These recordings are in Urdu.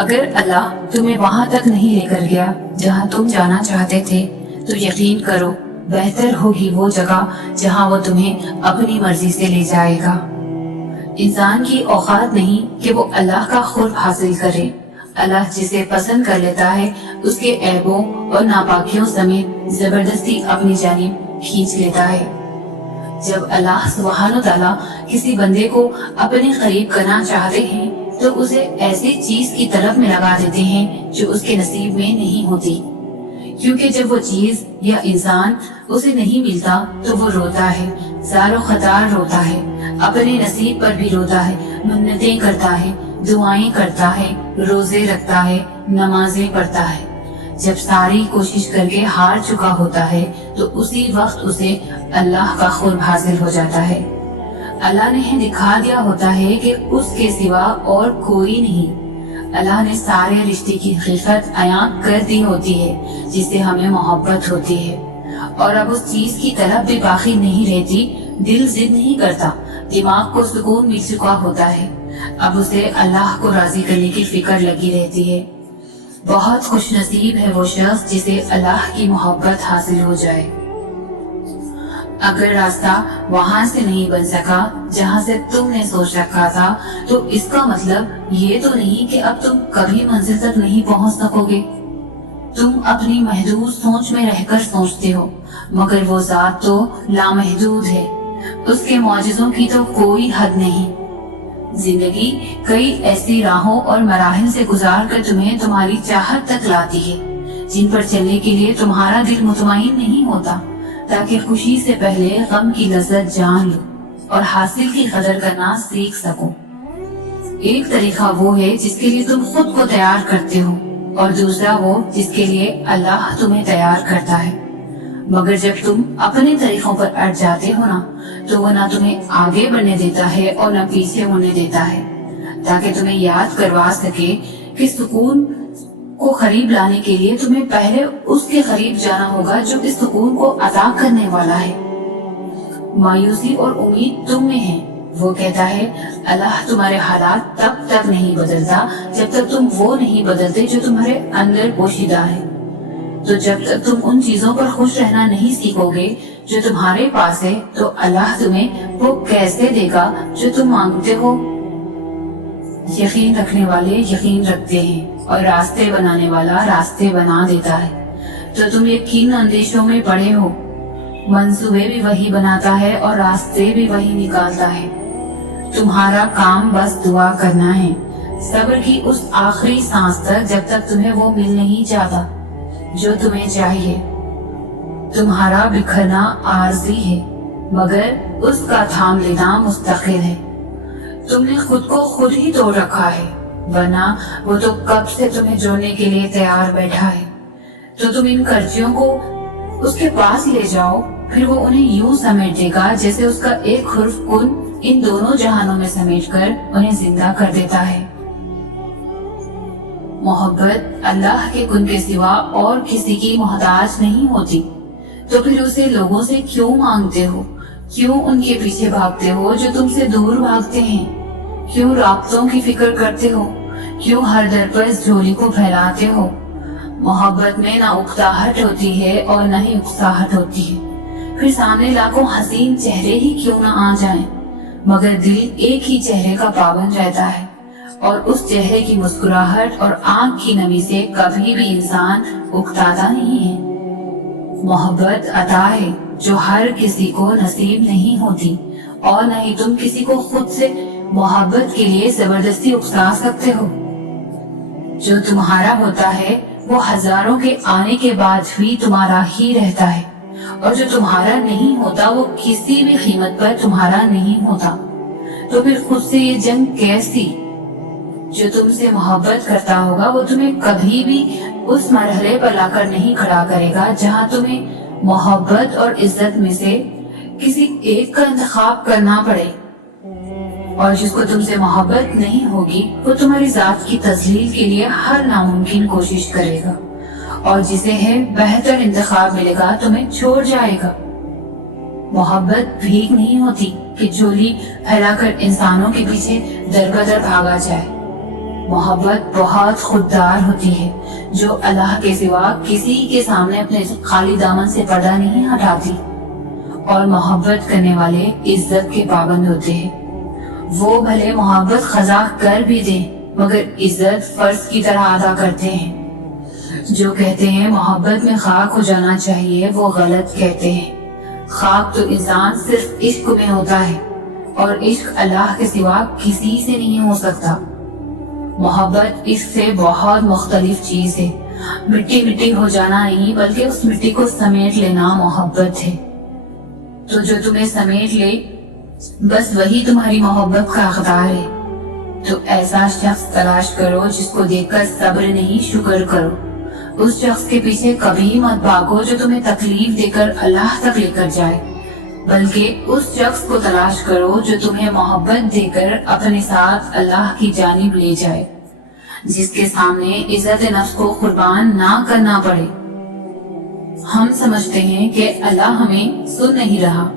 اگر اللہ تمہیں وہاں تک نہیں لے کر گیا جہاں تم جانا چاہتے تھے تو یقین کرو بہتر ہوگی وہ جگہ جہاں وہ تمہیں اپنی مرضی سے لے جائے گا۔ انسان کی اوقات نہیں کہ وہ اللہ کا قرب حاصل کرے۔ اللہ جسے پسند کر لیتا ہے اس کے عیبوں اور ناپاکیوں سمیت زبردستی اپنی جانب کھینچ لیتا ہے۔ جب اللہ سبحانہ و تعالیٰ کسی بندے کو اپنے قریب کرنا چاہتے ہیں تو اسے ایسی چیز کی طلب میں لگا دیتے ہیں جو اس کے نصیب میں نہیں ہوتی، کیونکہ جب وہ چیز یا انسان اسے نہیں ملتا تو وہ روتا ہے، زار و خطار روتا ہے، اپنے نصیب پر بھی روتا ہے، منتیں کرتا ہے، دعائیں کرتا ہے، روزے رکھتا ہے، نمازیں پڑھتا ہے۔ جب ساری کوشش کر کے ہار چکا ہوتا ہے تو اسی وقت اسے اللہ کا قرب حاصل ہو جاتا ہے۔ اللہ نے دکھا دیا ہوتا ہے کہ اس کے سوا اور کوئی نہیں۔ اللہ نے سارے رشتے کی حقیقت عیاں کر دی ہوتی ہے جس سے ہمیں محبت ہوتی ہے، اور اب اس چیز کی طلب بھی باقی نہیں رہتی۔ دل ضد نہیں کرتا، دماغ کو سکون مل چکا ہوتا ہے، اب اسے اللہ کو راضی کرنے کی فکر لگی رہتی ہے۔ بہت خوش نصیب ہے وہ شخص جسے اللہ کی محبت حاصل ہو جائے۔ اگر راستہ وہاں سے نہیں بن سکا جہاں سے تم نے سوچ رکھا تھا تو اس کا مطلب یہ تو نہیں کہ اب تم کبھی منزل تک نہیں پہنچ سکو گے۔ تم اپنی محدود سوچ میں رہ کر سوچتے ہو، مگر وہ ذات تو لامحدود ہے، اس کے معجزوں کی تو کوئی حد نہیں۔ زندگی کئی ایسی راہوں اور مراحل سے گزار کر تمہیں تمہاری چاہت تک لاتی ہے جن پر چلنے کے لیے تمہارا دل مطمئن نہیں ہوتا، تاکہ خوشی سے پہلے غم کی لذت جان لو اور حاصل کی قدر کرنا سیکھ سکو۔ ایک طریقہ وہ ہے جس کے لیے تم خود کو تیار کرتے ہو، اور دوسرا وہ جس کے لیے اللہ تمہیں تیار کرتا ہے۔ مگر جب تم اپنے طریقوں پر اٹ جاتے ہو نا تو وہ نہ تمہیں آگے بڑھنے دیتا ہے اور نہ پیچھے ہونے دیتا ہے، تاکہ تمہیں یاد کروا سکے کہ سکون کو قریب لانے کے لیے تمہیں پہلے اس کے قریب جانا ہوگا جو اس سکون کو عطا کرنے والا ہے۔ مایوسی اور امید تم میں ہے۔ وہ کہتا ہے اللہ تمہارے حالات تب تک نہیں بدلتا جب تک تم وہ نہیں بدلتے جو تمہارے اندر پوشیدہ ہے۔ تو جب تک تم ان چیزوں پر خوش رہنا نہیں سیکھو گے جو تمہارے پاس ہے تو اللہ تمہیں وہ کیسے دے گا جو تم مانگتے ہو؟ یقین رکھنے والے یقین رکھتے ہیں اور راستے بنانے والا راستے بنا دیتا ہے۔ تو تم یقین اندیشوں میں پڑے ہو، منصوبے بھی وہی بناتا ہے اور راستے بھی وہی نکالتا ہے۔ تمہارا کام بس دعا کرنا ہے، صبر کی اس آخری سانس تک جب تک تمہیں وہ مل نہیں جاتا جو تمہیں چاہیے۔ تمہارا بکھرنا عارضی ہے مگر اس کا تھام لینا مستقل ہے۔ تم نے خود کو خود ہی توڑ رکھا ہے، ورنہ وہ تو کب سے تمہیں جوڑنے کے لیے تیار بیٹھا ہے۔ تو تم ان کرچیوں کو اس کے پاس لے جاؤ، پھر وہ انہیں یوں سمیٹ دے گا جیسے اس کا ایک حرف کن ان دونوں جہانوں میں سمیٹ کر انہیں زندہ کر دیتا ہے۔ محبت اللہ کے کن کے سوا اور کسی کی محتاج نہیں ہوتی، تو پھر اسے لوگوں سے کیوں مانگتے ہو؟ کیوں ان کے پیچھے بھاگتے ہو جو تم سے دور بھاگتے ہیں؟ کیوں رابطوں کی فکر کرتے ہو؟ کیوں ہر در پر اس جھولی کو پھیلاتے ہو؟ محبت میں نہ اکتاہٹ ہوتی ہے اور نہ ہی اکساہٹ ہوتی ہے، پھر سامنے لاکھوں حسین چہرے ہی کیوں نہ آ جائیں، مگر دل ایک ہی چہرے کا پابند رہتا ہے، اور اس چہرے کی مسکراہٹ اور آنکھ کی نمی سے کبھی بھی انسان اکتاتا نہیں ہے۔ محبت عطا ہے جو ہر کسی کو نصیب نہیں ہوتی، اور نہ ہی تم کسی کو خود سے محبت کے لیے زبردستی اکسا سکتے ہو۔ جو تمہارا ہوتا ہے وہ ہزاروں کے آنے کے بعد بھی تمہارا ہی رہتا ہے، اور جو تمہارا نہیں ہوتا وہ کسی بھی قیمت پر تمہارا نہیں ہوتا۔ تو پھر خود سے یہ جنگ کیسی؟ جو تم سے محبت کرتا ہوگا وہ تمہیں کبھی بھی اس مرحلے پر لا کر نہیں کھڑا کرے گا جہاں تمہیں محبت اور عزت میں سے کسی ایک کا انتخاب کرنا پڑے، اور جس کو تم سے محبت نہیں ہوگی وہ تمہاری ذات کی تذلیل کے لیے ہر ناممکن کوشش کرے گا، اور جسے ہے بہتر انتخاب ملے گا تمہیں چھوڑ جائے گا۔ محبت بھیک نہیں ہوتی کہ جھولی پھیلا کر انسانوں کے پیچھے در بدر بھاگا جائے۔ محبت بہت خوددار ہوتی ہے جو اللہ کے سوا کسی کے سامنے اپنے خالی دامن سے پردہ نہیں ہٹاتی، اور محبت کرنے والے عزت کے پابند ہوتے ہیں۔ وہ بھلے محبت خزا کر بھی دیں مگر عزت فرض کی طرح ادا کرتے ہیں۔ جو کہتے ہیں محبت میں خاک ہو جانا چاہیے وہ غلط کہتے ہیں۔ خاک تو انسان صرف عشق میں ہوتا ہے، اور عشق اللہ کے سوا کسی سے نہیں ہو سکتا۔ محبت عشق سے بہت مختلف چیز ہے۔ مٹی مٹی ہو جانا نہیں بلکہ اس مٹی کو سمیٹ لینا محبت ہے۔ تو جو تمہیں سمیٹ لے بس وہی تمہاری محبت کا حقدار ہے۔ تو ایسا شخص تلاش کرو جس کو دیکھ کر صبر نہیں شکر کرو۔ اس شخص کے پیچھے کبھی مت بھاگو جو تمہیں تکلیف دے کر اللہ تک لے کر جائے، بلکہ اس شخص کو تلاش کرو جو تمہیں محبت دے کر اپنے ساتھ اللہ کی جانب لے جائے، جس کے سامنے عزت نفس کو قربان نہ کرنا پڑے۔ ہم سمجھتے ہیں کہ اللہ ہمیں سن نہیں رہا،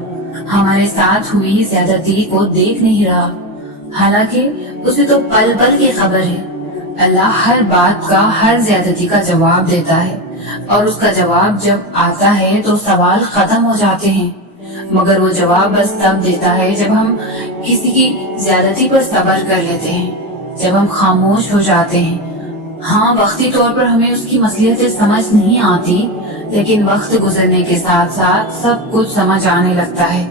ہمارے ساتھ ہوئی زیادتی کو دیکھ نہیں رہا، حالانکہ اسے تو پل پل کی خبر ہے۔ اللہ ہر بات کا، ہر زیادتی کا جواب دیتا ہے، اور اس کا جواب جب آتا ہے تو سوال ختم ہو جاتے ہیں، مگر وہ جواب بس تب دیتا ہے جب ہم کسی کی زیادتی پر صبر کر لیتے ہیں، جب ہم خاموش ہو جاتے ہیں۔ ہاں، وقتی طور پر ہمیں اس کی مصلحتیں سمجھ نہیں آتی، لیکن وقت گزرنے کے ساتھ ساتھ سب کچھ سمجھ آنے لگتا ہے۔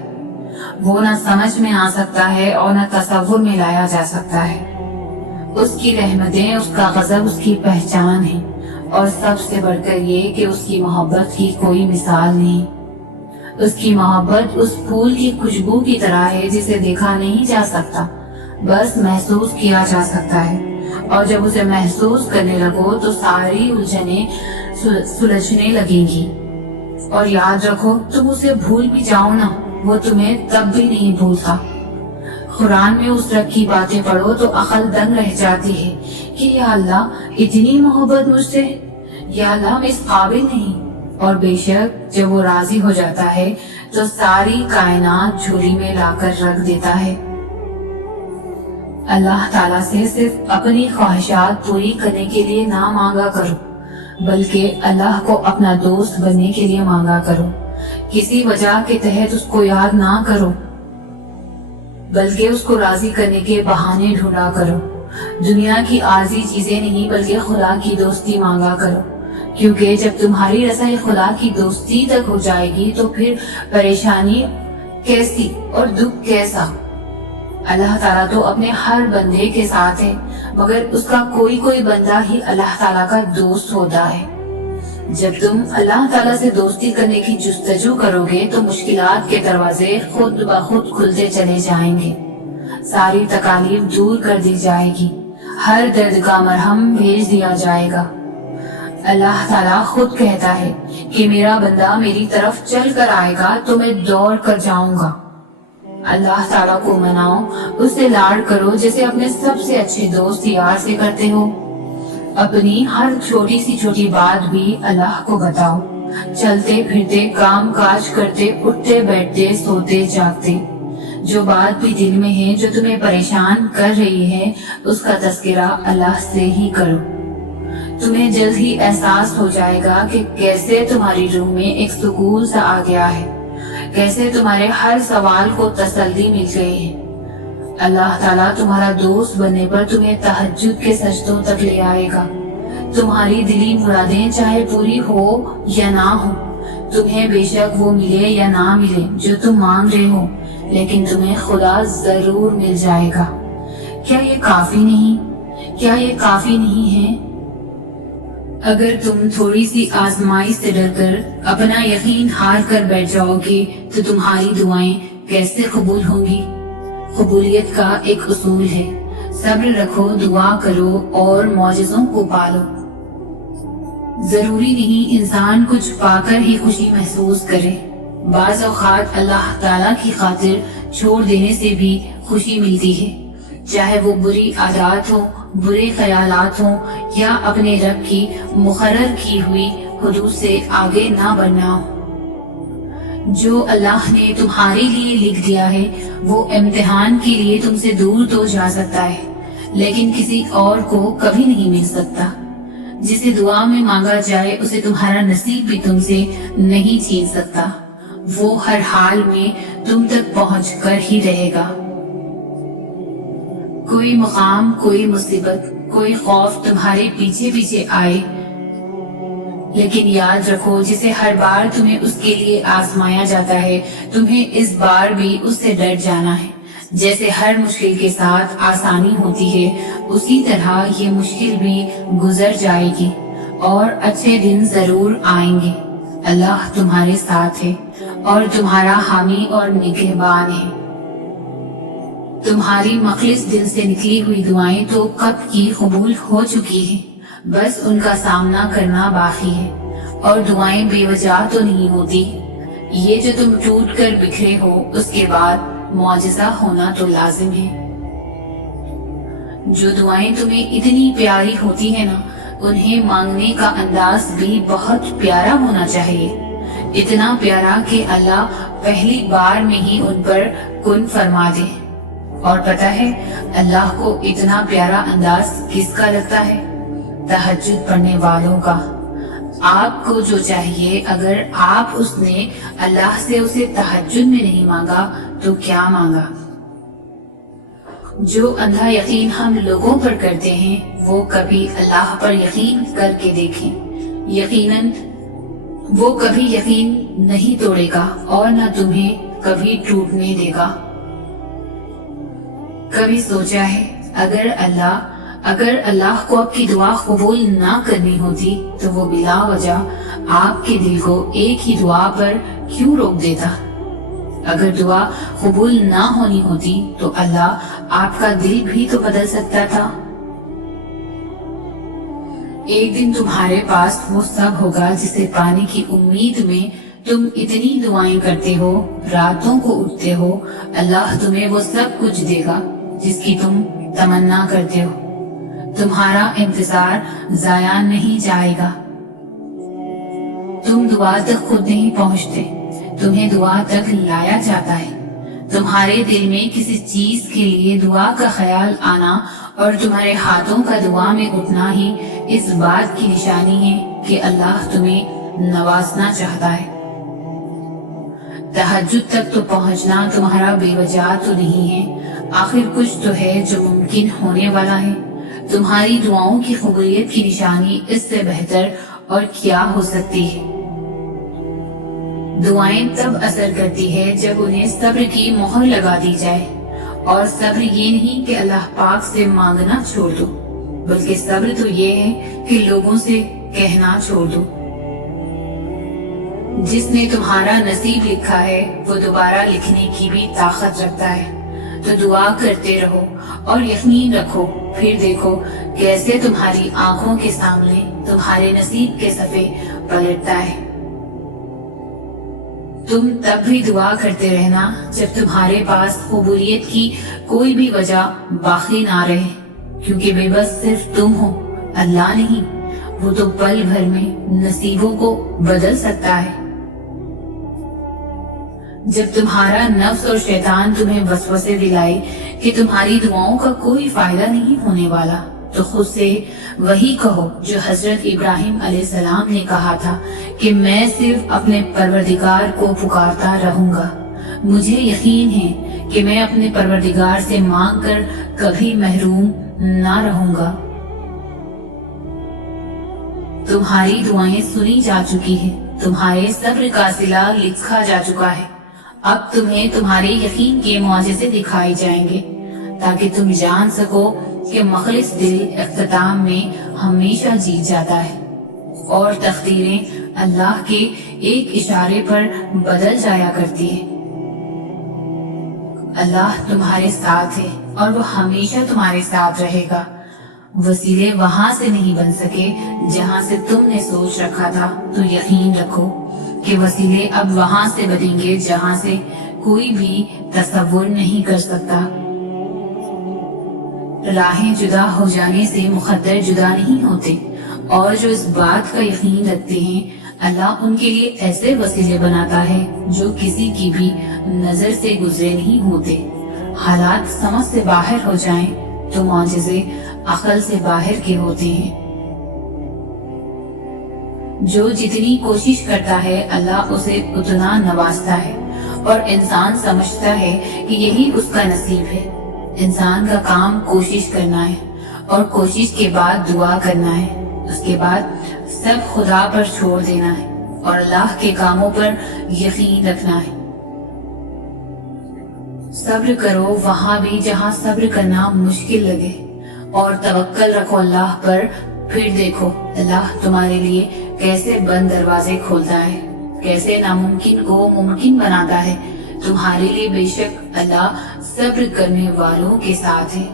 وہ نہ سمجھ میں آ سکتا ہے اور نہ تصور میں لایا جا سکتا ہے۔ اس کی رحمتیں، اس کا غضب اس کی پہچان ہے، اور سب سے بڑھ کر یہ کہ اس کی محبت کی کوئی مثال نہیں۔ اس کی محبت اس پھول کی خوشبو کی طرح ہے جسے دیکھا نہیں جا سکتا، بس محسوس کیا جا سکتا ہے، اور جب اسے محسوس کرنے لگو تو ساری الجھنیں سلجھنے لگیں گی۔ اور یاد رکھو، تم اسے بھول بھی جاؤ نا، وہ تمہیں تب بھی نہیں بھولتا۔ قرآن میں اس رب کی باتیں پڑھو تو عقل دنگ رہ جاتی ہے کہ یا اللہ اتنی محبت مجھ سے، یا اللہ میں اس قابل نہیں۔ اور بے شک جب وہ راضی ہو جاتا ہے تو ساری کائنات جھولی میں لا کر رکھ دیتا ہے۔ اللہ تعالیٰ سے صرف اپنی خواہشات پوری کرنے کے لیے نہ مانگا کرو، بلکہ اللہ کو اپنا دوست بننے کے لیے مانگا کرو۔ کسی وجہ کے تحت اس کو یاد نہ کرو، بلکہ اس کو راضی کرنے کے بہانے ڈھونڈا کرو۔ دنیا کی عارضی چیزیں نہیں بلکہ خدا کی دوستی مانگا کرو، کیونکہ جب تمہاری رسائی خدا کی دوستی تک ہو جائے گی تو پھر پریشانی کیسی اور دکھ کیسا۔ اللہ تعالیٰ تو اپنے ہر بندے کے ساتھ ہے، مگر اس کا کوئی بندہ ہی اللہ تعالیٰ کا دوست ہوتا ہے۔ جب تم اللہ تعالیٰ سے دوستی کرنے کی جستجو کرو گے تو مشکلات کے دروازے خود بخود کھلتے چلے جائیں گے، ساری تکالیف دور کر دی جائے گی، ہر درد کا مرہم بھیج دیا جائے گا۔ اللہ تعالیٰ خود کہتا ہے کہ میرا بندہ میری طرف چل کر آئے گا تو میں دوڑ کر جاؤں گا۔ اللہ تعالیٰ کو مناؤ، اس سے لاڈ کرو جیسے اپنے سب سے اچھے دوست یار سے کرتے ہو۔ اپنی ہر چھوٹی سی چھوٹی بات بھی اللہ کو بتاؤ، چلتے پھرتے، کام کاج کرتے، اٹھتے بیٹھتے، سوتے جاگتے۔ جو بات بھی دل میں ہے جو تمہیں پریشان کر رہی ہے اس کا تذکرہ اللہ سے ہی کرو۔ تمہیں جلد ہی احساس ہو جائے گا کہ کیسے تمہاری روح میں ایک سکون سا آ گیا ہے، کیسے تمہارے ہر سوال کو تسلی مل گئی ہے۔ اللہ تعالیٰ تمہارا دوست بننے پر تمہیں تہجد کے سجدوں تک لے آئے گا۔ تمہاری دلی مرادیں چاہے پوری ہو یا نہ ہو، تمہیں بے شک وہ ملے یا نہ ملے جو تم مانگ رہے ہو، لیکن تمہیں خدا ضرور مل جائے گا۔ کیا یہ کافی نہیں؟ کیا یہ کافی نہیں ہے؟ اگر تم تھوڑی سی آزمائش سے ڈر کر اپنا یقین ہار کر بیٹھ جاؤ گے تو تمہاری دعائیں کیسے قبول ہوں گی؟ قبولیت کا ایک اصول ہے، صبر رکھو، دعا کرو اور معجزوں کو پالو۔ ضروری نہیں انسان کچھ پا کر ہی خوشی محسوس کرے، بعض اوقات اللہ تعالیٰ کی خاطر چھوڑ دینے سے بھی خوشی ملتی ہے، چاہے وہ بری عادات ہوں، برے خیالات ہوں یا اپنے رب کی مقرر کی ہوئی حدود سے آگے نہ بڑھنا ہو۔ جو اللہ نے تمہارے لیے لکھ دیا ہے وہ امتحان کے لیے تم سے دور تو جا سکتا ہے، لیکن کسی اور کو کبھی نہیں مل سکتا۔ جسے دعا میں مانگا جائے اسے تمہارا نصیب بھی تم سے نہیں چھین سکتا، وہ ہر حال میں تم تک پہنچ کر ہی رہے گا۔ کوئی مقام، کوئی مصیبت، کوئی خوف تمہارے پیچھے پیچھے آئے، لیکن یاد رکھو جسے ہر بار تمہیں اس کے لیے آزمایا جاتا ہے، تمہیں اس بار بھی اس سے ڈر جانا ہے۔ جیسے ہر مشکل کے ساتھ آسانی ہوتی ہے، اسی طرح یہ مشکل بھی گزر جائے گی اور اچھے دن ضرور آئیں گے۔ اللہ تمہارے ساتھ ہے اور تمہارا حامی اور نگہبان ہے۔ تمہاری مخلص دل سے نکلی ہوئی دعائیں تو کب کی قبول ہو چکی ہیں، بس ان کا سامنا کرنا باقی ہے۔ اور دعائیں بے وجہ تو نہیں ہوتی، یہ جو تم ٹوٹ کر بکھرے ہو اس کے بعد معجزہ ہونا تو لازم ہے۔ جو دعائیں تمہیں اتنی پیاری ہوتی ہیں نا، انہیں مانگنے کا انداز بھی بہت پیارا ہونا چاہیے، اتنا پیارا کہ اللہ پہلی بار میں ہی ان پر کن فرما دے۔ اور پتہ ہے اللہ کو اتنا پیارا انداز کس کا لگتا ہے؟ تہجد پڑھنے والوں کا۔ آپ کو جو چاہیے، اگر آپ اس نے اللہ سے اسے تہجد میں نہیں مانگا تو کیا مانگا؟ جو اندھا یقین ہم لوگوں پر کرتے ہیں وہ کبھی اللہ پر یقین کر کے دیکھیں، یقیناً وہ کبھی یقین نہیں توڑے گا اور نہ تمہیں کبھی ٹوٹنے دے گا۔ کبھی سوچا ہے اگر اللہ کو آپ کی دعا قبول نہ کرنی ہوتی تو وہ بلا وجہ آپ کے دل کو ایک ہی دعا پر کیوں روک دیتا؟ اگر دعا قبول نہ ہونی ہوتی تو اللہ آپ کا دل بھی تو بدل سکتا تھا۔ ایک دن تمہارے پاس وہ سب ہوگا جسے پانے کی امید میں تم اتنی دعائیں کرتے ہو، راتوں کو اٹھتے ہو۔ اللہ تمہیں وہ سب کچھ دے گا جس کی تم تمنا کرتے ہو۔ تمہارا انتظار ضائع نہیں جائے گا۔ تم دعا تک خود نہیں پہنچتے، تمہیں دعا تک لایا جاتا ہے۔ تمہارے دل میں کسی چیز کے لیے دعا کا خیال آنا اور تمہارے ہاتھوں کا دعا میں اٹھنا ہی اس بات کی نشانی ہے کہ اللہ تمہیں نوازنا چاہتا ہے۔ تہجد تک تو پہنچنا تمہارا بے وجہ تو نہیں ہے، آخر کچھ تو ہے جو ممکن ہونے والا ہے۔ تمہاری دعاؤں کی قبولیت کی نشانی اس سے بہتر اور کیا ہو سکتی ہے؟ دعائیں تب اثر کرتی ہے جب انہیں صبر کی مہر لگا دی جائے، اور صبر یہ نہیں کہ اللہ پاک سے مانگنا چھوڑ دو، بلکہ صبر تو یہ ہے کہ لوگوں سے کہنا چھوڑ دو۔ جس نے تمہارا نصیب لکھا ہے وہ دوبارہ لکھنے کی بھی طاقت رکھتا ہے، تو دعا کرتے رہو اور یقین رکھو، پھر دیکھو کیسے تمہاری آنکھوں کے سامنے تمہارے نصیب کے صفحے پلٹتا ہے۔ تم تب بھی دعا کرتے رہنا جب تمہارے پاس قبولیت کی کوئی بھی وجہ باقی نہ رہے، کیونکہ بے بس صرف تم ہو، اللہ نہیں۔ وہ تو پل بھر میں نصیبوں کو بدل سکتا ہے۔ جب تمہارا نفس اور شیطان تمہیں وسوسے دلائے کہ تمہاری دعاؤں کا کوئی فائدہ نہیں ہونے والا، تو خود سے وہی کہو جو حضرت ابراہیم علیہ السلام نے کہا تھا کہ میں صرف اپنے پروردگار کو پکارتا رہوں گا، مجھے یقین ہے کہ میں اپنے پروردگار سے مانگ کر کبھی محروم نہ رہوں گا۔ تمہاری دعائیں سنی جا چکی ہیں، تمہارے صبر کا صلہ لکھا جا چکا ہے۔ اب تمہیں تمہارے یقین کے معجزے دکھائے جائیں گے تاکہ تم جان سکو کہ مخلص دل اختتام میں ہمیشہ جیت جاتا ہے، اور تقدیریں اللہ کے ایک اشارے پر بدل جایا کرتی ہیں۔ اللہ تمہارے ساتھ ہے اور وہ ہمیشہ تمہارے ساتھ رہے گا۔ وسیلے وہاں سے نہیں بن سکے جہاں سے تم نے سوچ رکھا تھا، تو یقین رکھو کہ وسیلے اب وہاں سے بنیں گے جہاں سے کوئی بھی تصور نہیں کر سکتا۔ راہیں جدا ہو جانے سے مقدر جدا نہیں ہوتے، اور جو اس بات کا یقین رکھتے ہیں اللہ ان کے لیے ایسے وسیلے بناتا ہے جو کسی کی بھی نظر سے گزرے نہیں ہوتے۔ حالات سمجھ سے باہر ہو جائیں تو معجزے عقل سے باہر کے ہوتے ہیں۔ جو جتنی کوشش کرتا ہے اللہ اسے اتنا نوازتا ہے، اور انسان سمجھتا ہے کہ یہی اس کا نصیب ہے۔ انسان کا کام کوشش کرنا ہے، اور کوشش کے بعد دعا کرنا ہے، اس کے بعد سب خدا پر چھوڑ دینا ہے اور اللہ کے کاموں پر یقین رکھنا ہے۔ صبر کرو وہاں بھی جہاں صبر کرنا مشکل لگے، اور توکل رکھو اللہ پر، پھر دیکھو اللہ تمہارے لیے کیسے بند دروازے کھولتا ہے، کیسے ناممکن کو ممکن بناتا ہے۔ تمہارے لیے بے شک اللہ صبر کرنے والوں کے ساتھ ہے۔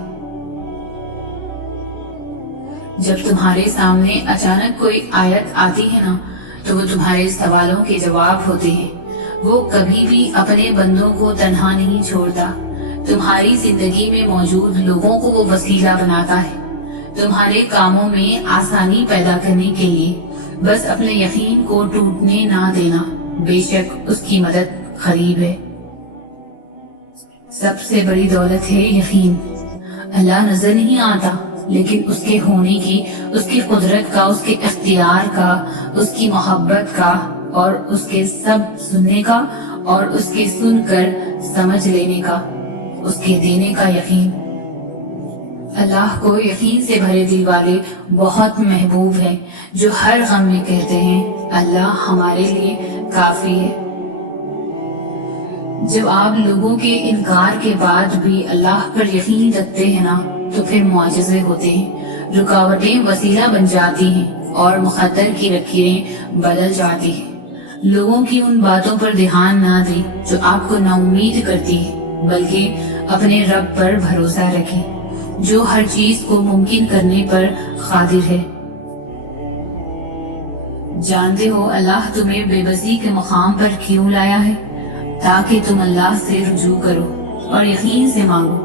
جب تمہارے سامنے اچانک کوئی آیت آتی ہے نا، تو وہ تمہارے سوالوں کے جواب ہوتے ہیں۔ وہ کبھی بھی اپنے بندوں کو تنہا نہیں چھوڑتا۔ تمہاری زندگی میں موجود لوگوں کو وہ وسیلہ بناتا ہے، تمہارے کاموں میں آسانی پیدا کرنے کے لیے۔ بس اپنے یقین کو ٹوٹنے نہ دینا، بے شک اس کی مدد قریب ہے۔ سب سے بڑی دولت ہے یقین۔ اللہ نظر نہیں آتا، لیکن اس کے ہونے کی، اس کی قدرت کا، اس کے اختیار کا، اس کی محبت کا، اور اس کے سب سننے کا، اور اس کے سن کر سمجھ لینے کا، اس کے دینے کا یقین۔ اللہ کو یقین سے بھرے دل والے بہت محبوب ہیں، جو ہر غم میں کہتے ہیں اللہ ہمارے لیے کافی ہے۔ جب آپ لوگوں کے انکار کے بعد بھی اللہ پر یقین رکھتے ہیں نا، تو پھر معجزے ہوتے ہیں، رکاوٹیں وسیلہ بن جاتی ہیں، اور مخاطر کی لکیریں بدل جاتی ہیں۔ لوگوں کی ان باتوں پر دھیان نہ دیں جو آپ کو نا امید کرتی ہے، بلکہ اپنے رب پر بھروسہ رکھیں جو ہر چیز کو ممکن کرنے پر قادر ہے۔ جانتے ہو اللہ تمہیں بے بسی کے مقام پر کیوں لایا ہے؟ تاکہ تم اللہ سے رجوع کرو اور یقین سے مانگو۔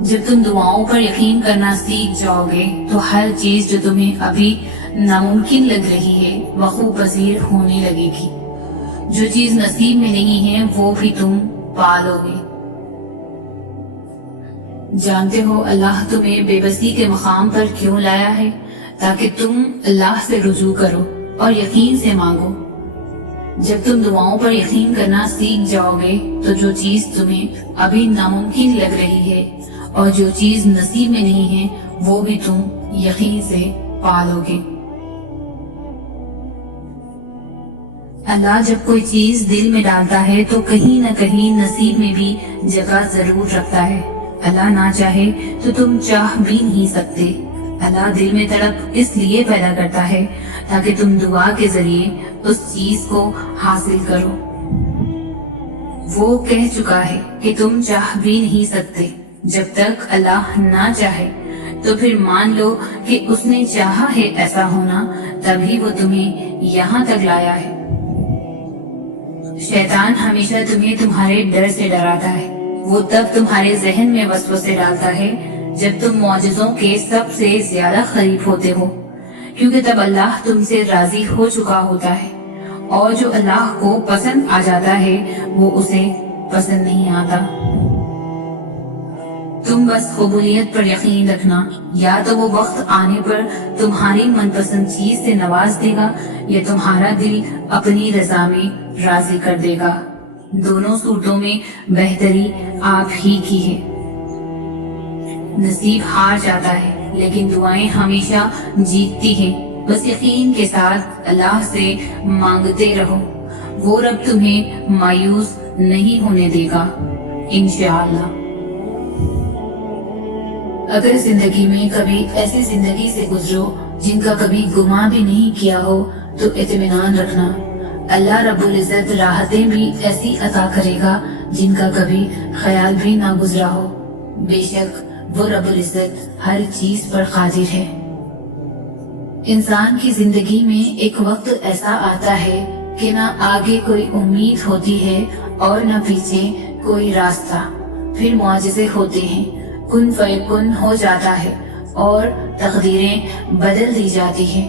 جب تم دعاؤں پر یقین کرنا سیکھ جاؤ گے تو ہر چیز جو تمہیں ابھی ناممکن لگ رہی ہے وقوع پذیر ہونے لگے گی۔ جو چیز نصیب میں نہیں ہے وہ بھی تم پالو گے۔ جانتے ہو اللہ تمہیں بے بسی کے مقام پر کیوں لایا ہے؟ تاکہ تم اللہ سے رجوع کرو اور یقین سے مانگو۔ جب تم دعاؤں پر یقین کرنا سیکھ جاؤ گے تو جو چیز تمہیں ابھی ناممکن لگ رہی ہے اور جو چیز نصیب میں نہیں ہے وہ بھی تم یقین سے پالو گے۔ اللہ جب کوئی چیز دل میں ڈالتا ہے تو کہیں نہ کہیں نصیب میں بھی جگہ ضرور رکھتا ہے۔ اللہ نہ چاہے تو تم چاہ بھی نہیں سکتے۔ اللہ دل میں تڑپ اس لیے پیدا کرتا ہے تاکہ تم دعا کے ذریعے اس چیز کو حاصل کرو۔ وہ کہہ چکا ہے کہ تم چاہ بھی نہیں سکتے۔ جب تک اللہ نہ چاہے تو پھر مان لو کہ اس نے چاہا ہے ایسا ہونا، تبھی وہ تمہیں یہاں تک لایا ہے۔ شیطان ہمیشہ تمہیں تمہارے ڈر سے ڈراتا ہے۔ وہ تب تمہارے ذہن میں وسوسے ڈالتا ہے جب تم معجزوں کے سب سے زیادہ قریب ہوتے ہو، کیونکہ تب اللہ تم سے راضی ہو چکا ہوتا ہے، اور جو اللہ کو پسند آ جاتا ہے وہ اسے پسند نہیں آتا۔ تم بس قبولیت پر یقین رکھنا، یا تو وہ وقت آنے پر تمہاری من پسند چیز سے نواز دے گا یا تمہارا دل اپنی رضا میں راضی کر دے گا۔ دونوں صورتوں میں بہتری آپ ہی کی ہے۔ نصیب ہار جاتا ہے لیکن دعائیں ہمیشہ جیتتی ہیں۔ بس یقین کے ساتھ اللہ سے مانگتے رہو، وہ رب تمہیں مایوس نہیں ہونے دے گا انشاءاللہ۔ اگر زندگی میں کبھی ایسی زندگی سے گزرو جن کا کبھی گمان بھی نہیں کیا ہو تو اطمینان رکھنا، اللہ رب العزت راحتیں بھی ایسی عطا کرے گا جن کا کبھی خیال بھی نہ گزرا ہو۔ بے شک وہ رب العزت ہر چیز پر قادر ہے۔ انسان کی زندگی میں ایک وقت ایسا آتا ہے کہ نہ آگے کوئی امید ہوتی ہے اور نہ پیچھے کوئی راستہ۔ پھر معجزے ہوتے ہیں، کن فیکن ہو جاتا ہے اور تقدیریں بدل دی جاتی ہیں۔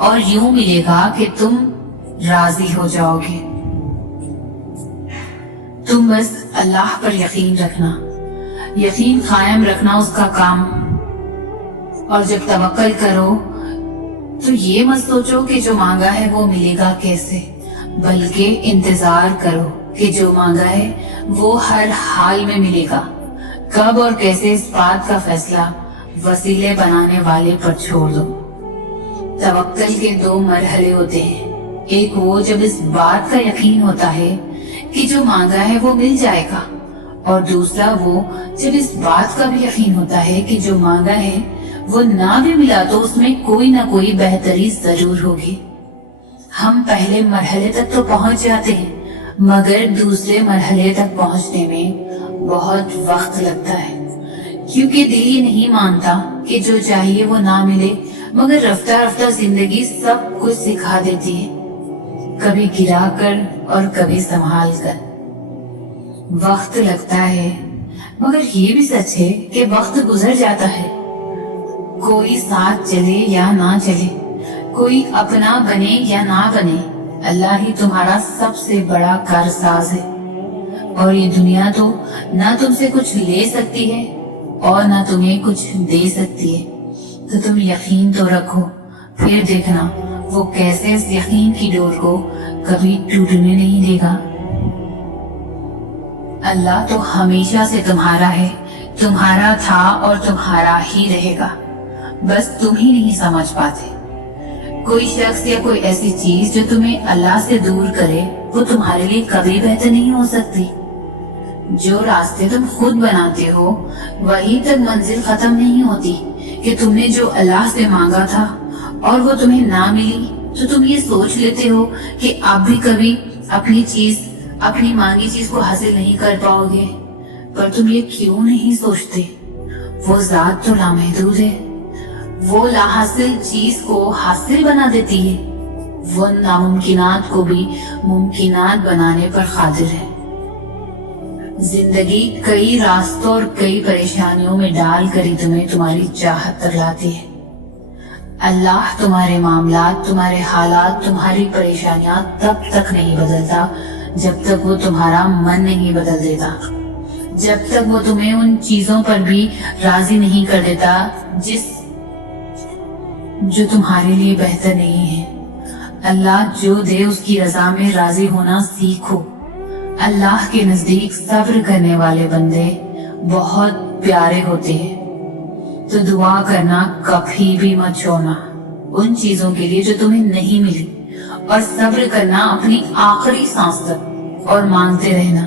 اور یوں ملے گا کہ تم راضی ہو جاؤ گے۔ تم بس اللہ پر یقین رکھنا، یقین قائم رکھنا اس کا کام، اور جب توکل کرو تو یہ مت سوچو کہ جو مانگا ہے وہ ملے گا کیسے، بلکہ انتظار کرو کہ جو مانگا ہے وہ ہر حال میں ملے گا۔ کب اور کیسے اس بات کا فیصلہ وسیلے بنانے والے پر چھوڑ دو۔ توکل کے 2 مرحلے ہوتے ہیں، ایک وہ جب اس بات کا یقین ہوتا ہے کہ جو مانگا ہے وہ مل جائے گا، اور دوسرا وہ جب اس بات کا بھی یقین ہوتا ہے کہ جو مانگا ہے وہ نہ بھی ملا تو اس میں کوئی نہ کوئی بہتری ضرور ہوگی۔ ہم پہلے مرحلے تک تو پہنچ جاتے ہیں، مگر دوسرے مرحلے تک پہنچنے میں بہت وقت لگتا ہے، کیونکہ دل ہی نہیں مانتا کہ جو چاہیے وہ نہ ملے، مگر رفتہ رفتہ زندگی سب کچھ سکھا دیتی ہے، کبھی گرا کر اور کبھی سنبھال کر۔ وقت لگتا ہے، مگر یہ بھی سچ ہے کہ وقت گزر جاتا ہے۔ کوئی ساتھ چلے یا نہ چلے، کوئی اپنا بنے یا نہ بنے، اللہ ہی تمہارا سب سے بڑا کارساز ہے، اور یہ دنیا تو نہ تم سے کچھ لے سکتی ہے اور نہ تمہیں کچھ دے سکتی ہے۔ تو تم یقین تو رکھو، پھر دیکھنا وہ کیسے اس یقین کی ڈور کو کبھی ٹوٹنے نہیں دے گا۔ اللہ تو ہمیشہ سے تمہارا ہے، تمہارا تھا اور تمہارا ہی رہے گا، بس تم ہی نہیں سمجھ پاتے۔ کوئی شخص یا کوئی ایسی چیز جو تمہیں اللہ سے دور کرے وہ تمہارے لیے کبھی بہتر نہیں ہو سکتی۔ جو راستے تم خود بناتے ہو وہیں تک منزل ختم نہیں ہوتی کہ تم نے جو اللہ سے مانگا تھا اور وہ تمہیں نہ ملی تو تم یہ سوچ لیتے ہو کہ آپ بھی کبھی اپنی مانگی چیز کو حاصل نہیں کر پاؤ گے، پر تم یہ کیوں نہیں سوچتے؟ وہ ذات تو لامحدود ہے، وہ لا حاصل چیز کو حاصل بنا دیتی ہے، وہ ناممکنات کو بھی ممکنات بنانے پر قادر ہے۔ زندگی کئی راستوں اور کئی پریشانیوں میں ڈال کر ہی تمہیں تمہاری چاہت تک لاتی ہے۔ اللہ تمہارے معاملات، تمہارے حالات، تمہاری پریشانیاں تب تک نہیں بدلتا جب تک وہ تمہارا من نہیں بدل دیتا، جب تک وہ تمہیں ان چیزوں پر بھی راضی نہیں کر دیتا جو تمہارے لیے بہتر نہیں ہے۔ اللہ جو دے اس کی رضا میں راضی ہونا سیکھو۔ اللہ کے نزدیک صبر کرنے والے بندے بہت پیارے ہوتے ہیں۔ تو دعا کرنا کبھی بھی مت چھوڑنا ان چیزوں کے لیے جو تمہیں نہیں ملی، اور صبر کرنا اپنی آخری سانس تک، اور مانگتے رہنا،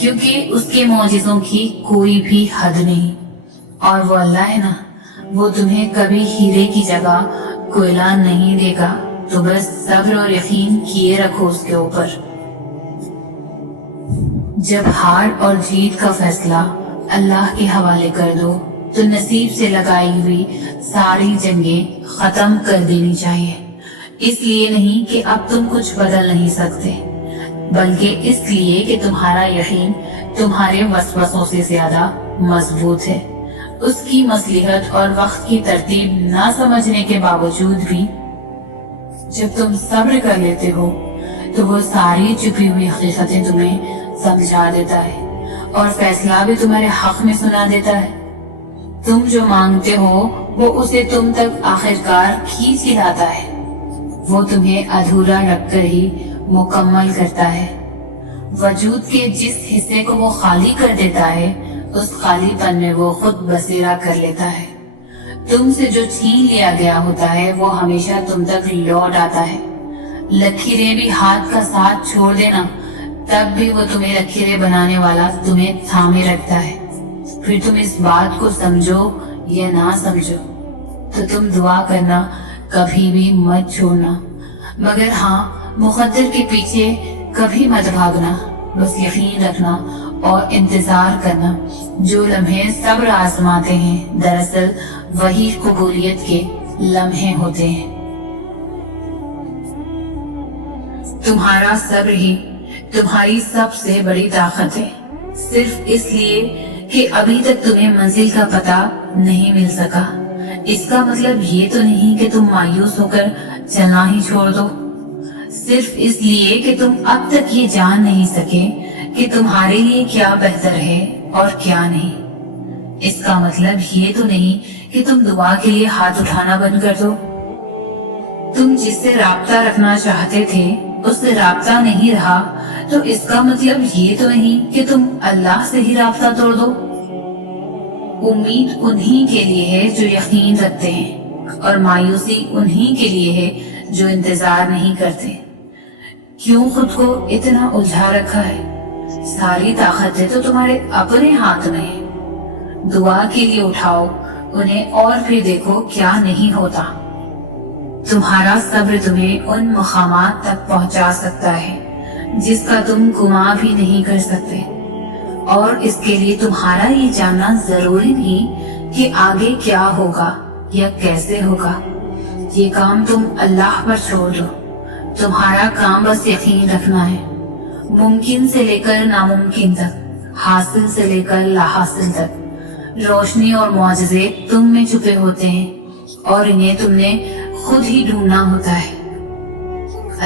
کیونکہ اس کے معجزوں کی کوئی بھی حد نہیں، اور وہ اللہ ہے نا، وہ تمہیں کبھی ہیرے کی جگہ کوئلہ نہیں دے گا۔ تو بس صبر اور یقین کیے رکھو اس کے اوپر۔ جب ہار اور جیت کا فیصلہ اللہ کے حوالے کر دو تو نصیب سے لگائی ہوئی ساری جنگیں ختم کر دینی چاہیے، اس لیے نہیں کہ اب تم کچھ بدل نہیں سکتے، بلکہ اس لیے کہ تمہارا یقین تمہارے وسوسوں سے زیادہ مضبوط ہے۔ اس کی مصلحت اور وقت کی ترتیب نہ سمجھنے کے باوجود بھی جب تم صبر کر لیتے ہو تو وہ ساری چھپی ہوئی حقیقتیں تمہیں سمجھا دیتا ہے، اور فیصلہ بھی تمہارے حق میں سنا دیتا ہے۔ تم جو مانگتے ہو وہ اسے تم تک آخرکار کھینچ لاتا ہے، وہ تمہیں ادھورا رکھ کر ہی مکمل کرتا ہے۔ وجود کے جس حصے کو وہ خالی کر دیتا ہے اس خالی پن میں وہ خود بسیرا کر لیتا ہے۔ تم سے جو چھین لیا گیا ہوتا ہے وہ ہمیشہ تم تک لوٹ آتا ہے۔ لکیریں بھی ہاتھ کا ساتھ چھوڑ دینا، تب بھی وہ تمہیں لکیریں بنانے والا تمہیں تھامے رکھتا ہے۔ پھر تم اس بات کو سمجھو یا نہ سمجھو، تو تم دعا کرنا کبھی بھی مت چھوڑنا، مگر ہاں مقدر کے پیچھے کبھی مت بھاگنا، بس یقین رکھنا اور انتظار کرنا۔ جو لمحے صبر آزماتے ہیں دراصل وہی قبولیت کے لمحے ہوتے ہیں۔ تمہارا صبر ہی تمہاری سب سے بڑی طاقت ہے، صرف اس لیے کہ ابھی تک تمہیں منزل کا پتہ نہیں مل سکا، اس کا مطلب یہ تو نہیں کہ تم مایوس ہو کر چلنا ہی چھوڑ دو، صرف اس لیے کہ تم اب تک یہ جان نہیں سکے کہ تمہارے لیے کیا بہتر ہے اور کیا نہیں۔ اس کا مطلب یہ تو نہیں کہ تم دعا کے لیے ہاتھ اٹھانا بند کر دو۔ تم جس سے رابطہ رکھنا چاہتے تھے اس سے رابطہ نہیں رہا تو اس کا مطلب یہ تو نہیں کہ تم اللہ سے ہی رابطہ توڑ دو۔ امید انہی کے لیے ہے جو یقین رکھتے ہیں، اور مایوسی انہی کے لیے ہے جو انتظار نہیں کرتے۔ کیوں خود کو اتنا الجھا رکھا ہے؟ ساری طاقتیں تو تمہارے اپنے ہاتھ میں ہیں۔ دعا کے لیے اٹھاؤ انہیں اور پھر دیکھو کیا نہیں ہوتا۔ تمہارا صبر تمہیں ان مقامات تک پہنچا سکتا ہے جس کا تم گمان بھی نہیں کر سکتے، اور اس کے لیے تمہارا یہ جاننا ضروری نہیں کہ آگے کیا ہوگا یا کیسے ہوگا۔ یہ کام تم اللہ پر چھوڑ دو۔ تمہارا کام بس یقین رکھنا ہے، ممکن سے لے کر ناممکن تک، حاصل سے لے کر لا حاصل تک۔ روشنی اور معجزے تم میں چھپے ہوتے ہیں اور انہیں تم نے خود ہی ڈھونڈنا ہوتا ہے۔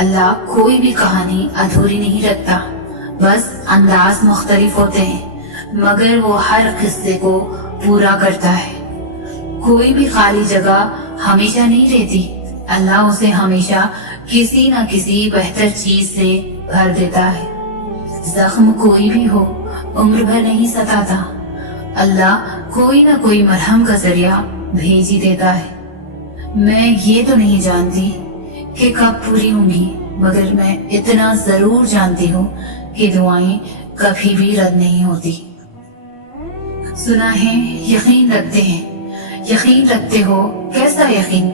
اللہ کوئی بھی کہانی ادھوری نہیں رکھتا، بس انداز مختلف ہوتے ہیں، مگر وہ ہر قصے کو پورا کرتا ہے۔ کوئی بھی خالی جگہ ہمیشہ نہیں رہتی، اللہ اسے ہمیشہ کسی نہ کسی بہتر چیز سے بھر دیتا ہے۔ زخم کوئی بھی ہو عمر بھر نہیں ستاتا، اللہ کوئی نہ کوئی مرہم کا ذریعہ بھیج ہی دیتا ہے۔ میں یہ تو نہیں جانتی کہ کب پوری ہوں گی، مگر میں اتنا ضرور جانتی ہوں کہ دعائیں کبھی بھی رد نہیں ہوتی۔ سنا ہے یقین رکھتے ہیں، یقین رکھتے ہو؟ کیسا یقین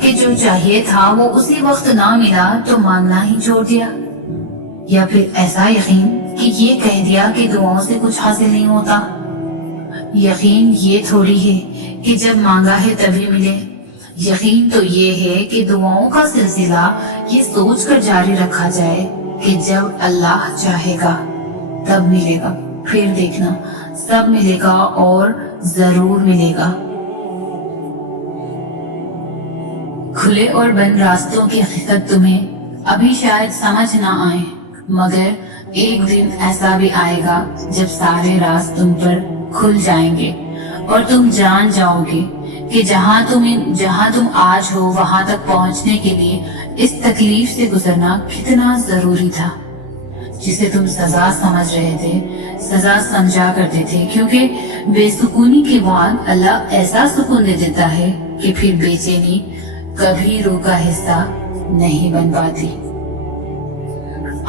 کہ جو چاہیے تھا وہ اسی وقت نہ ملا تو مانگنا ہی چھوڑ دیا، یا پھر ایسا یقین کہ یہ کہہ دیا کہ دعاؤں سے کچھ حاصل نہیں ہوتا۔ یقین یہ تھوڑی ہے کہ جب مانگا ہے تبھی ملے، یقین تو یہ ہے کہ دعاؤں کا سلسلہ یہ سوچ کر جاری رکھا جائے کہ جب اللہ چاہے گا تب ملے گا، پھر دیکھنا سب ملے گا اور ضرور ملے گا۔ کھلے اور بند راستوں کی حقیقت تمہیں ابھی شاید سمجھ نہ آئے، مگر ایک دن ایسا بھی آئے گا جب سارے راز تم پر کھل جائیں گے اور تم جان جاؤ گے کہ جہاں تم آج ہو وہاں تک پہنچنے کے لیے اس تکلیف سے گزرنا کتنا ضروری تھا، جسے تم سزا سمجھ رہے تھے، سزا سمجھا کرتے تھے، کیونکہ بے سکونی کے بعد اللہ ایسا سکون دے دیتا ہے کہ پھر بے چینی کبھی روح کا حصہ نہیں بن پاتی۔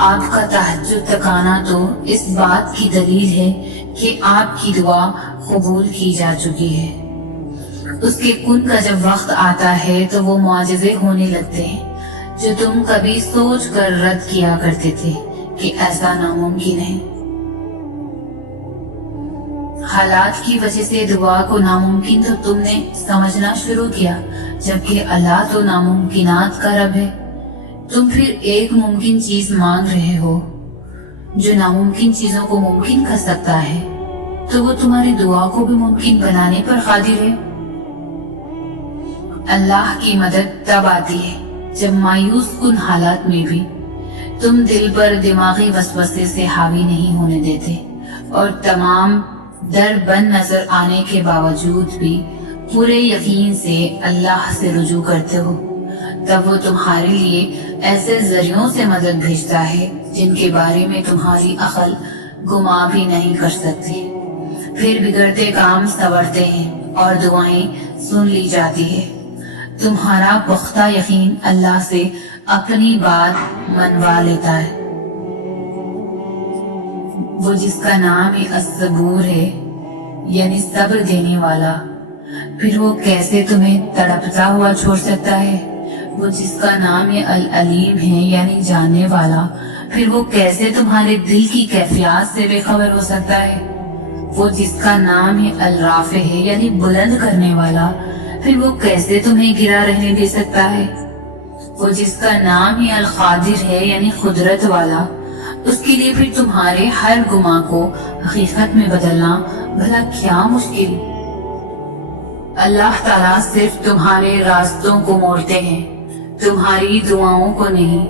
آپ کا تہجد تکانا تو اس بات کی دلیل ہے کہ آپ کی دعا قبول کی جا چکی ہے۔ اس کے کن کا جب وقت آتا ہے تو وہ معجزے ہونے لگتے ہیں جو تم کبھی سوچ کر رد کیا کرتے تھے کہ ایسا ناممکن ہے۔ حالات کی وجہ سے دعا کو ناممکن تو تم نے سمجھنا شروع کیا، جبکہ اللہ تو ناممکنات کا رب ہے۔ تم پھر ایک ممکن چیز مانگ رہے ہو جو ناممکن چیزوں کو ممکن کر سکتا ہے، تو وہ تمہاری دعا کو بھی ممکن بنانے پر قادر ہے۔ اللہ کی مدد تب آتی ہے جب مایوس کن حالات میں بھی تم دل پر دماغی وسوسے سے حاوی نہیں ہونے دیتے اور تمام در بند نظر آنے کے باوجود بھی پورے یقین سے اللہ سے رجوع کرتے ہو، تب وہ تمہارے لیے ایسے ذریعوں سے مدد بھیجتا ہے جن کے بارے میں تمہاری عقل گمان بھی نہیں کر سکتی۔ پھر بگڑتے کام سنورتے ہیں اور دعائیں سن لی جاتی ہے۔ تمہارا پختہ یقین اللہ سے اپنی بات منوا لیتا ہے۔ وہ جس کا نام ہی الصبور ہے یعنی صبر دینے والا، پھر وہ کیسے تمہیں تڑپتا ہوا چھوڑ سکتا ہے؟ وہ جس کا نام یہ العلیم ہے یعنی جاننے والا، پھر وہ کیسے تمہارے دل کی کیفیات سے بے خبر ہو سکتا ہے؟ وہ جس کا نام ہے الرافع ہے یعنی بلند کرنے والا، پھر وہ کیسے تمہیں گرا رہنے دے سکتا ہے؟ وہ جس کا نام ہی القادر ہے یعنی قدرت والا، اس کے لیے پھر تمہارے ہر گمان کو حقیقت میں بدلنا بھلا کیا مشکل؟ اللہ تعالیٰ صرف تمہارے راستوں کو موڑتے ہیں، تمہاری دعاؤں کو نہیں۔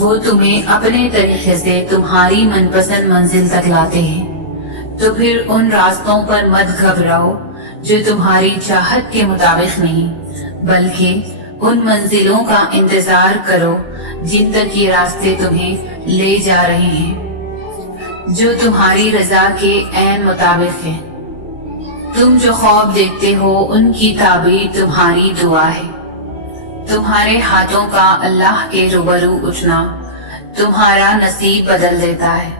وہ تمہیں اپنے طریقے سے تمہاری من پسند منزل تک لاتے ہیں، تو پھر ان راستوں پر مت گھبراؤ جو تمہاری چاہت کے مطابق نہیں، بلکہ ان منزلوں کا انتظار کرو جن تک یہ راستے تمہیں لے جا رہے ہیں، جو تمہاری رضا کے عین مطابق ہے۔ تم جو خواب دیکھتے ہو ان کی تعبیر تمہاری دعا ہے۔ تمہارے ہاتھوں کا اللہ کے روبرو اٹھنا تمہارا نصیب بدل دیتا ہے۔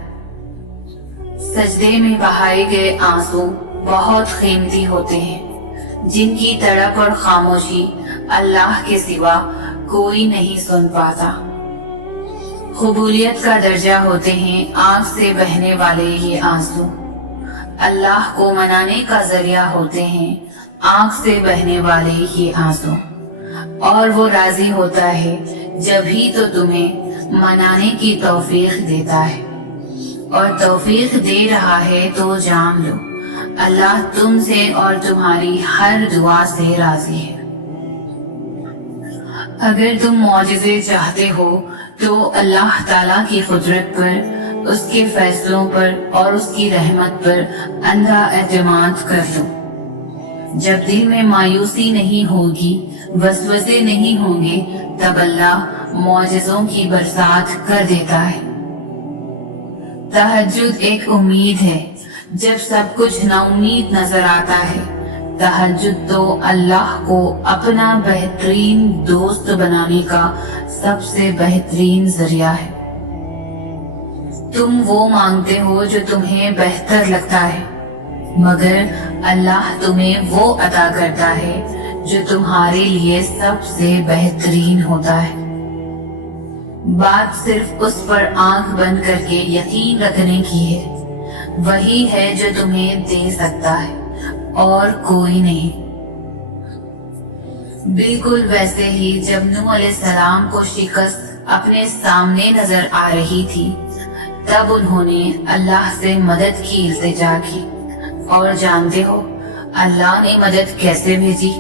سجدے میں بہائے گئے آنسو بہت قیمتی ہوتے ہیں، جن کی تڑپ اور خاموشی اللہ کے سوا کوئی نہیں سن پاتا۔ قبولیت کا درجہ ہوتے ہیں آنکھ سے بہنے والے یہ آنسو، اللہ کو منانے کا ذریعہ ہوتے ہیں آنکھ سے بہنے والے یہ آنسو، اور وہ راضی ہوتا ہے جب ہی تو تمہیں منانے کی توفیق دیتا ہے، اور توفیق دے رہا ہے تو جان لو اللہ تم سے اور تمہاری ہر دعا سے راضی ہے۔ اگر تم معجزے چاہتے ہو تو اللہ تعالیٰ کی قدرت پر، اس کے فیصلوں پر اور اس کی رحمت پر اندھا اعتماد کر لو۔ جب دل میں مایوسی نہیں ہوگی، وسوسے نہیں ہوں گے، تب اللہ معجزوں کی برسات کر دیتا ہے۔ تہجد ایک امید ہے جب سب کچھ ناامید نظر آتا ہے۔ تہجد تو اللہ کو اپنا بہترین دوست بنانے کا سب سے بہترین ذریعہ ہے۔ تم وہ مانگتے ہو جو تمہیں بہتر لگتا ہے، مگر اللہ تمہیں وہ عطا کرتا ہے جو تمہارے لیے سب سے بہترین ہوتا ہے۔ بات صرف اس پر آنکھ بند کر کے یقین رکھنے کی ہے، وہی ہے جو تمہیں دے سکتا ہے اور کوئی نہیں۔ بالکل ویسے ہی جب نوح علیہ السلام کو شکست اپنے سامنے نظر آ رہی تھی، تب انہوں نے اللہ سے مدد کی التجا کی، اور جانتے ہو اللہ نے مدد کیسے بھیجی؟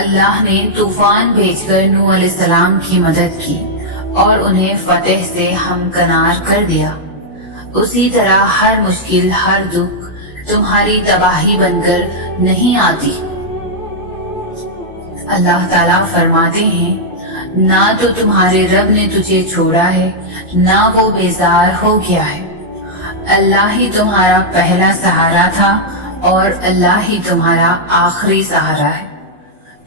اللہ نے طوفان بھیج کر نوح علیہ السلام کی مدد کی اور انہیں فتح سے ہمکنار کر دیا۔ اسی طرح ہر مشکل، ہر دکھ تمہاری تباہی بن کر نہیں آتی۔ اللہ تعالیٰ فرماتے ہیں، نہ تو تمہارے رب نے تجھے چھوڑا ہے، نہ وہ بیزار ہو گیا ہے۔ اللہ ہی تمہارا پہلا سہارا تھا اور اللہ ہی تمہارا آخری سہارا ہے۔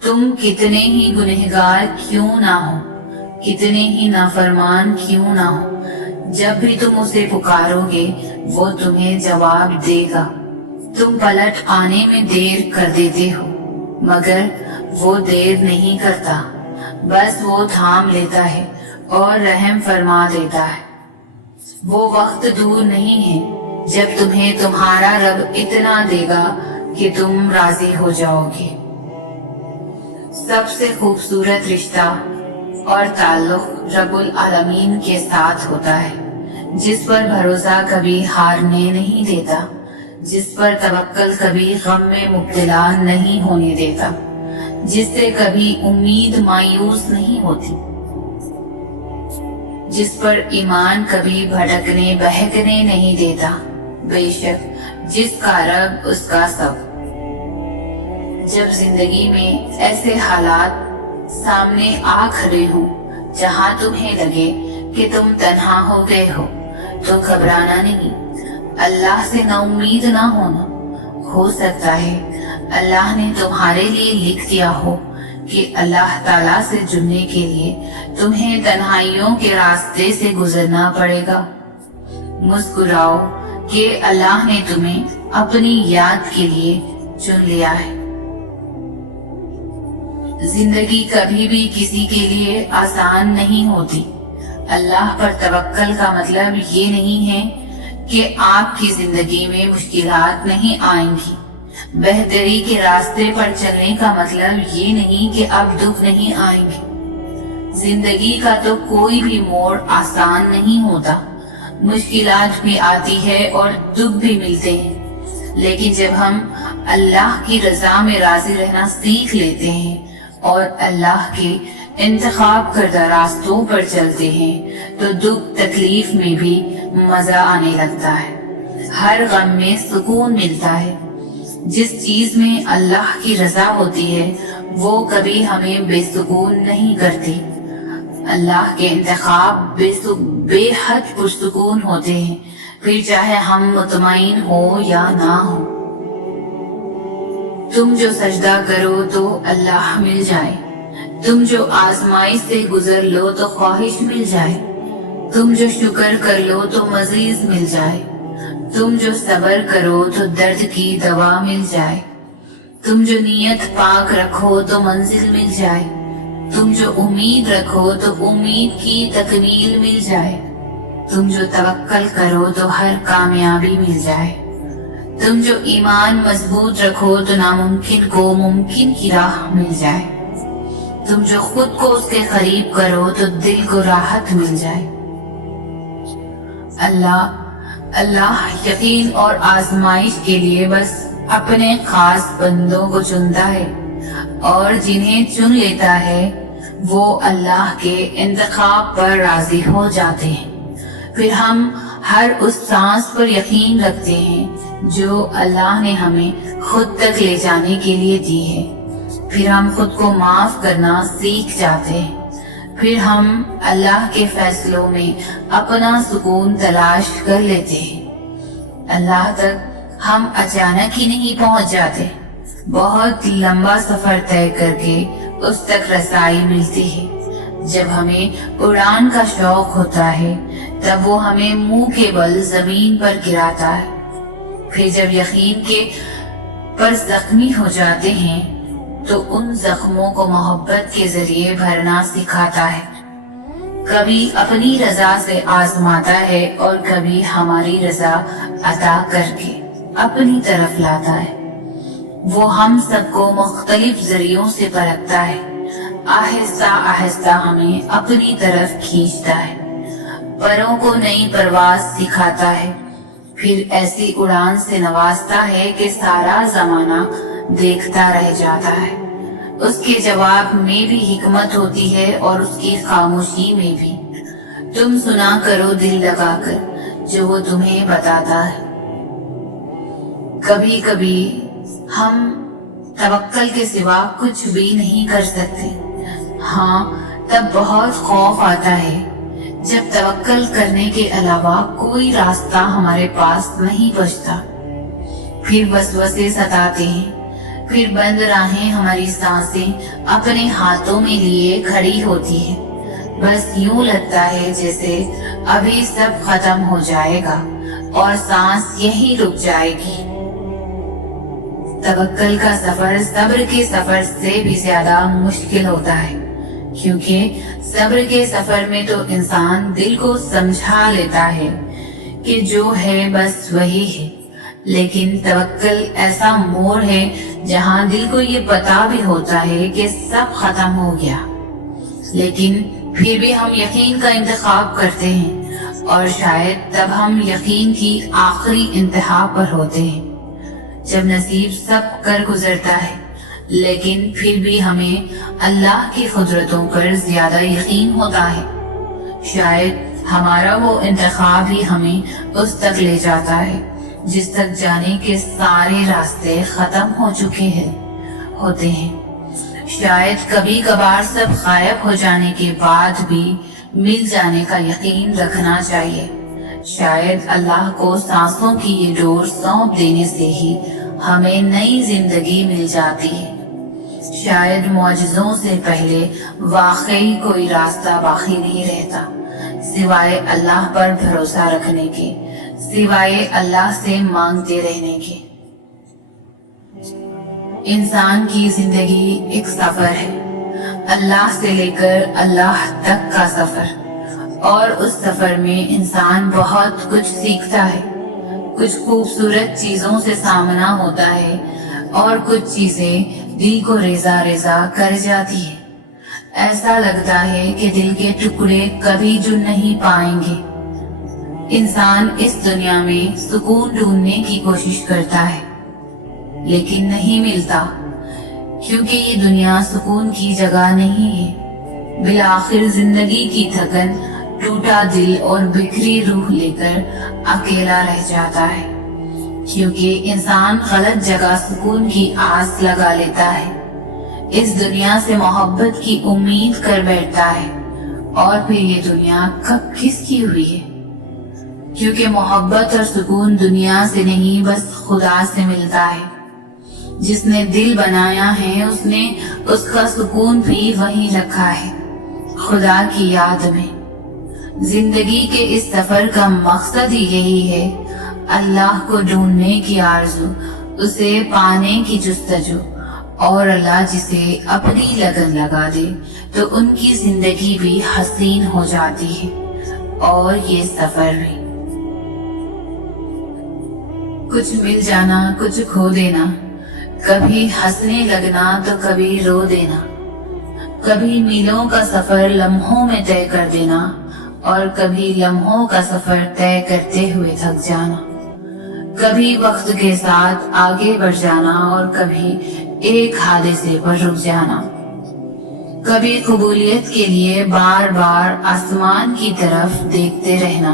تم کتنے ہی گنہگار کیوں نہ ہو، کتنے ہی نافرمان کیوں نہ ہو، جب بھی تم اسے پکارو گے وہ تمہیں جواب دے گا۔ تم پلٹ آنے میں دیر کر دیتے ہو، مگر وہ دیر نہیں کرتا، بس وہ تھام لیتا ہے اور رحم فرما دیتا ہے۔ وہ وقت دور نہیں ہے جب تمہیں تمہارا رب اتنا دے گا کہ تم راضی ہو جاؤ گے۔ سب سے خوبصورت رشتہ اور تعلق رب العالمین کے ساتھ ہوتا ہے، جس پر بھروسہ کبھی ہارنے نہیں دیتا، جس پر توکل کبھی غم میں مبتلا نہیں ہونے دیتا، جس سے کبھی امید مایوس نہیں ہوتی، جس پر ایمان کبھی بھٹکنے بہکنے نہیں دیتا۔ بے شک جس کا رب اس کا سب۔ جب زندگی میں ایسے حالات سامنے آ کھڑے ہوں جہاں تمہیں لگے کہ تم تنہا ہو گئے ہو، تو گھبرانا نہیں، اللہ سے نا امید نہ ہونا۔ ہو سکتا ہے اللہ نے تمہارے لیے لکھ دیا ہو کہ اللہ تعالیٰ سے جڑنے کے لیے تمہیں تنہائیوں کے راستے سے گزرنا پڑے گا۔ مسکراؤ کہ اللہ نے تمہیں اپنی یاد کے لیے چن لیا ہے۔ زندگی کبھی بھی کسی کے لیے آسان نہیں ہوتی۔ اللہ پر توکل کا مطلب یہ نہیں ہے کہ آپ کی زندگی میں مشکلات نہیں آئیں گی۔ بہتری کے راستے پر چلنے کا مطلب یہ نہیں کہ اب دکھ نہیں آئیں گے۔ زندگی کا تو کوئی بھی موڑ آسان نہیں ہوتا، مشکلات بھی آتی ہے اور دکھ بھی ملتے ہیں، لیکن جب ہم اللہ کی رضا میں راضی رہنا سیکھ لیتے ہیں اور اللہ کے انتخاب کردہ راستوں پر چلتے ہیں تو دکھ تکلیف میں بھی مزہ آنے لگتا ہے، ہر غم میں سکون ملتا ہے۔ جس چیز میں اللہ کی رضا ہوتی ہے وہ کبھی ہمیں بے سکون نہیں کرتی۔ اللہ کے انتخاب بے حد پرسکون ہوتے ہیں، پھر چاہے ہم مطمئن ہو یا نہ ہو۔ تم جو سجدہ کرو تو اللہ مل جائے، تم جو آزمائش سے گزر لو تو خواہش مل جائے، تم جو شکر کر لو تو مزید مل جائے، تم جو صبر کرو تو درد کی دوا مل جائے، تم جو نیت پاک رکھو تو منزل مل جائے، تم جو امید رکھو تو امید کی تکمیل مل جائے، تم جو توکل کرو تو ہر کامیابی مل جائے، تم جو ایمان مضبوط رکھو تو ناممکن کو ممکن کی راہ مل جائے، تم جو خود کو اس کے قریب کرو تو دل کو راحت مل جائے۔ اللہ یقین اور آزمائش کے لیے بس اپنے خاص بندوں کو چنتا ہے، اور جنہیں چن لیتا ہے وہ اللہ کے انتخاب پر راضی ہو جاتے ہیں۔ پھر ہم ہر اس سانس پر یقین رکھتے ہیں جو اللہ نے ہمیں خود تک لے جانے کے لیے دی ہے۔ پھر ہم خود کو معاف کرنا سیکھ جاتے ہیں۔ پھر ہم اللہ کے فیصلوں میں اپنا سکون تلاش کر لیتے ہیں۔ اللہ تک ہم اچانک ہی نہیں پہنچ جاتے، بہت لمبا سفر طے کر کے اس تک رسائی ملتی ہے۔ جب ہمیں اڑان کا شوق ہوتا ہے تب وہ ہمیں منہ کے بل زمین پر گراتا ہے، پھر جب یقین کے پر زخمی ہو جاتے ہیں تو ان زخموں کو محبت کے ذریعے بھرنا سکھاتا ہے۔ کبھی اپنی رضا سے آزماتا ہے اور کبھی ہماری رضا عطا کر کے اپنی طرف لاتا ہے۔ وہ ہم سب کو مختلف ذریعوں سے پرکھتا ہے، آہستہ آہستہ ہمیں اپنی طرف کھینچتا ہے، پروں کو نئی پرواز سکھاتا ہے، پھر ایسی اڑان سے نوازتا ہے کہ سارا زمانہ دیکھتا رہ جاتا ہے۔ اس کے جواب میں بھی حکمت ہوتی ہے اور اس کی خاموشی میں بھی۔ تم سنا کرو دل لگا کر جو وہ تمہیں بتاتا ہے۔ کبھی کبھی ہم توکل کے سوا کچھ بھی نہیں کر سکتے، ہاں تب بہت خوف آتا ہے جب توکل کرنے کے علاوہ کوئی راستہ ہمارے پاس نہیں بچتا۔ پھر وسوسے ستاتے ہیں، پھر بند راہیں ہماری سانسیں اپنے ہاتھوں میں لیے کھڑی ہوتی ہیں، بس یوں لگتا ہے جیسے ابھی سب ختم ہو جائے گا اور سانس یہی رک جائے گی۔ توکل کا سفر صبر کے سفر سے بھی زیادہ مشکل ہوتا ہے، کیونکہ صبر کے سفر میں تو انسان دل کو سمجھا لیتا ہے کہ جو ہے بس وہی ہے، لیکن توکل ایسا موڑ ہے جہاں دل کو یہ پتا بھی ہوتا ہے کہ سب ختم ہو گیا، لیکن پھر بھی ہم یقین کا انتخاب کرتے ہیں، اور شاید تب ہم یقین کی آخری انتہا پر ہوتے ہیں جب نصیب سب کر گزرتا ہے، لیکن پھر بھی ہمیں اللہ کی قدرتوں پر زیادہ یقین ہوتا ہے۔ شاید ہمارا وہ انتخاب ہی ہمیں اس تک لے جاتا ہے جس تک جانے کے سارے راستے ختم ہو چکے ہوتے ہیں۔ شاید کبھی کبھار سب غائب ہو جانے کے بعد بھی مل جانے کا یقین رکھنا چاہیے۔ شاید اللہ کو سانسوں کی یہ ڈور سونپ دینے سے ہی ہمیں نئی زندگی مل جاتی ہے۔ شاید معجزوں سے پہلے واقعی کوئی راستہ باقی نہیں رہتا سوائے اللہ پر بھروسہ رکھنے کے، سوائے اللہ سے مانگتے رہنے کے۔ انسان کی زندگی ایک سفر ہے، اللہ سے لے کر اللہ تک کا سفر، اور اس سفر میں انسان بہت کچھ سیکھتا ہے۔ کچھ خوبصورت چیزوں سے سامنا ہوتا ہے اور کچھ چیزیں دل کو ریزہ ریزہ کر جاتی ہے۔ ایسا لگتا ہے کہ دل کے ٹکڑے کبھی جڑ نہیں پائیں گے۔ انسان اس دنیا میں سکون ڈھونڈنے کی کوشش کرتا ہے، لیکن نہیں ملتا، کیونکہ یہ دنیا سکون کی جگہ نہیں ہے۔ بالآخر زندگی کی تھکن، ٹوٹا دل اور بکھری روح لے کر اکیلا رہ جاتا ہے، کیونکہ انسان غلط جگہ سکون کی آس لگا لیتا ہے، اس دنیا سے محبت کی امید کر بیٹھتا ہے، اور پھر یہ دنیا کب کس کی ہوئی ہے؟ کیونکہ محبت اور سکون دنیا سے نہیں بس خدا سے ملتا ہے۔ جس نے دل بنایا ہے اس نے اس کا سکون بھی وہیں رکھا ہے، خدا کی یاد میں۔ زندگی کے اس سفر کا مقصد ہی یہی ہے، اللہ کو ڈھونڈنے کی آرزو، اسے پانے کی جستجو، اور اللہ جسے اپنی لگن لگا دے تو ان کی زندگی بھی حسین ہو جاتی ہے، اور یہ سفر بھی۔ کچھ مل جانا، کچھ کھو دینا، کبھی ہنسنے لگنا تو کبھی رو دینا، کبھی میلوں کا سفر لمحوں میں طے کر دینا، اور کبھی لمحوں کا سفر طے کرتے ہوئے تھک جانا، کبھی وقت کے ساتھ آگے بڑھ جانا اور کبھی ایک حادثے پر رک جانا، کبھی قبولیت کے لیے بار بار آسمان کی طرف دیکھتے رہنا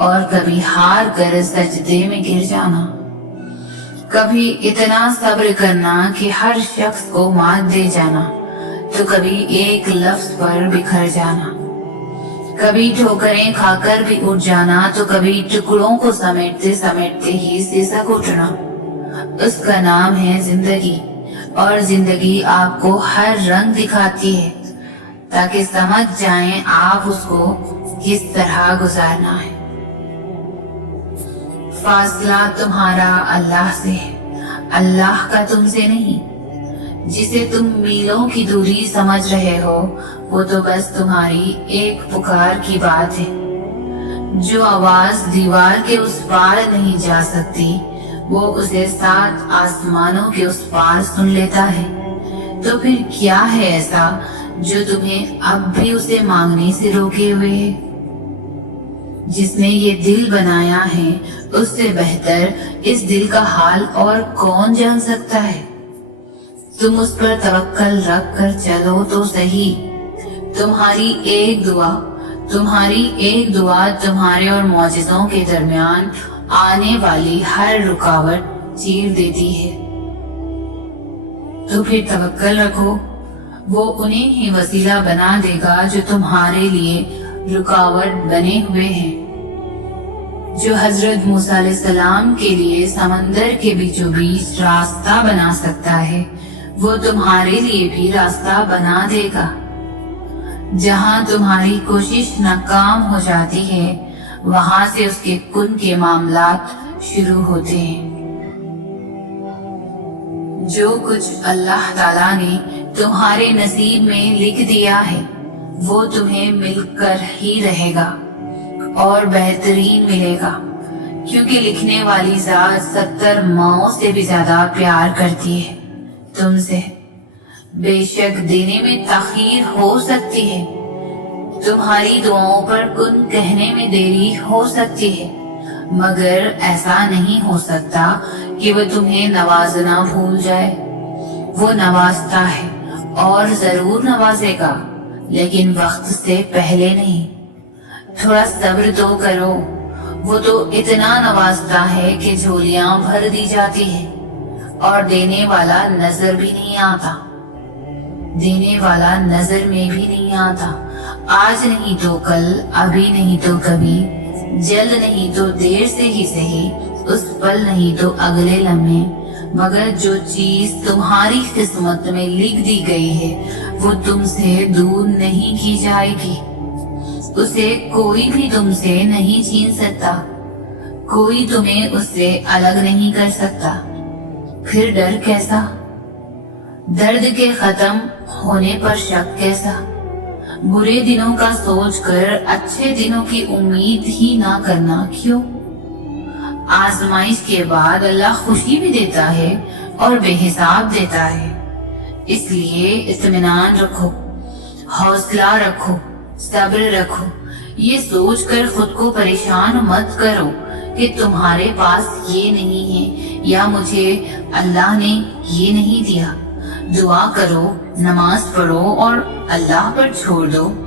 اور کبھی ہار کر سجدے میں گر جانا، کبھی اتنا صبر کرنا کہ ہر شخص کو مات دے جانا تو کبھی ایک لفظ پر بکھر جانا، کبھی ٹھوکریں کھا کر بھی اٹھ جانا تو کبھی ٹکڑوں کو سمیٹتے سمیٹتے ہی سیسک اٹھنا۔ اس کا نام ہے زندگی، اور زندگی آپ کو ہر رنگ دکھاتی ہے تاکہ سمجھ جائیں آپ اس کو کس طرح گزارنا ہے۔ فاصلہ تمہارا اللہ سے ہے، اللہ کا تم سے نہیں۔ جسے تم میلوں کی دوری سمجھ رہے ہو وہ تو بس تمہاری ایک پکار کی بات ہے۔ جو آواز دیوار کے اس پار نہیں جا سکتی وہ اسے 7 آسمانوں کے اس پار سن لیتا ہے، تو پھر کیا ہے ایسا جو تمہیں اب بھی اسے مانگنے سے روکے ہوئے ہے؟ جس نے یہ دل بنایا ہے اس سے بہتر اس دل کا حال اور کون جان سکتا ہے؟ تم اس پر توکل رکھ کر چلو تو صحیح۔ تمہاری ایک دعا تمہارے اور معجزوں کے درمیان آنے والی ہر رکاوٹ چیر دیتی ہے۔ تو پھر توکل رکھو، وہ انہیں ہی وسیلہ بنا دے گا جو تمہارے لیے رکاوٹ بنے ہوئے ہیں۔ جو حضرت موسیٰ علیہ السلام کے لیے سمندر کے بیچوں بیچ راستہ بنا سکتا ہے وہ تمہارے لیے بھی راستہ بنا دے گا۔ جہاں تمہاری کوشش ناکام ہو جاتی ہے وہاں سے اس کے کن کے معاملات شروع ہوتے ہیں۔ جو کچھ اللہ تعالیٰ نے تمہارے نصیب میں لکھ دیا ہے وہ تمہیں مل کر ہی رہے گا اور بہترین ملے گا، کیونکہ لکھنے والی ذات 70 ماؤں سے بھی زیادہ پیار کرتی ہے تم سے۔ بے شک دینے میں تاخیر ہو سکتی ہے، تمہاری دعاؤں پر کن کہنے میں دیری ہو سکتی ہے، مگر ایسا نہیں ہو سکتا کہ وہ تمہیں نوازنا بھول جائے۔ وہ نوازتا ہے اور ضرور نوازے گا، لیکن وقت سے پہلے نہیں۔ تھوڑا صبر تو کرو، وہ تو اتنا نوازتا ہے کہ جھولیاں بھر دی جاتی ہیں اور دینے والا نظر بھی نہیں آتا۔ دینے والا نظر میں بھی نہیں آتا۔ آج نہیں تو کل، ابھی نہیں تو کبھی، جلد نہیں تو دیر سے ہی صحیح، اس پل نہیں تو اگلے لمحے، مگر جو چیز تمہاری قسمت میں لکھ دی گئی ہے وہ تم سے دور نہیں کی جائے گی۔ اسے کوئی بھی تم سے نہیں چھین سکتا، کوئی تمہیں اس سے الگ نہیں کر سکتا۔ پھر ڈر کیسا؟ درد کے ختم ہونے پر شک کیسا؟ برے دنوں کا سوچ کر اچھے دنوں کی امید ہی نہ کرنا کیوں؟ آزمائش کے بعد اللہ خوشی بھی دیتا ہے اور بے حساب دیتا ہے، اس لیے اطمینان رکھو، حوصلہ رکھو، صبر رکھو۔ یہ سوچ کر خود کو پریشان مت کرو کہ تمہارے پاس یہ نہیں ہے یا مجھے اللہ نے یہ نہیں دیا۔ دعا کرو، نماز پڑھو اور اللہ پر چھوڑ دو